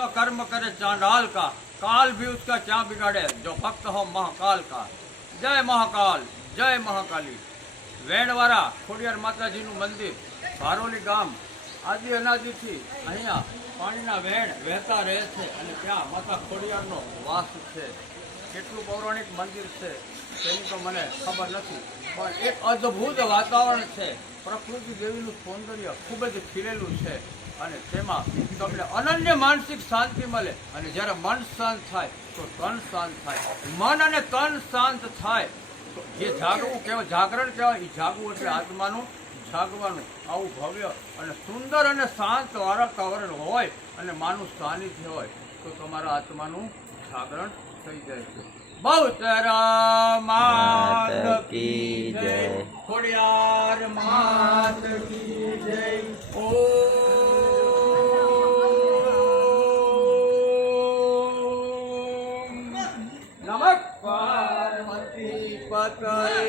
तो कर्म करे चांडाल का, काल भी उसका क्या बिगाड़े जो भक्त हो महाकाल का। जय महाकाल, जय महाकाली। વેણવાળા ખોડિયાર માતાજીનું મંદિર, ભારોલી ગામ, આદિ અનાદિથી અહીંયા પાણીના વેણ વહેતા રહે છે અને ત્યાં માતા ખોડિયારનો વાસ છે। કેટલું પૌરાણિક મંદિર છે તેની તો મને ખબર નથી, પણ એક અદ્ભુત વાતાવરણ છે। પ્રકૃતિ દેવીનું સૌંદર્ય ખૂબ જ ખીલેલું છે અને તેમાં તમને અનન્ય માનસિક શાંતિ મળે અને જ્યારે મન શાંત થાય તો તન શાંત થાય। મન અને તન શાંત થાય તો જે જાગવું કહેવાય, જાગરણ કહેવાય, એ જાગવું એટલે આત્માનું જાગવાનું। આવું ભવ્ય અને સુંદર અને શાંત વાતાવરણ હોય અને માનું સાનિધ્ય હોય તો તમારા આત્માનું જાગરણ થઈ જાય છે। બહુતરા માત કી જય, ખોડિયાર માત કી જય। ઓમ નમઃ પાર્વતી પતये।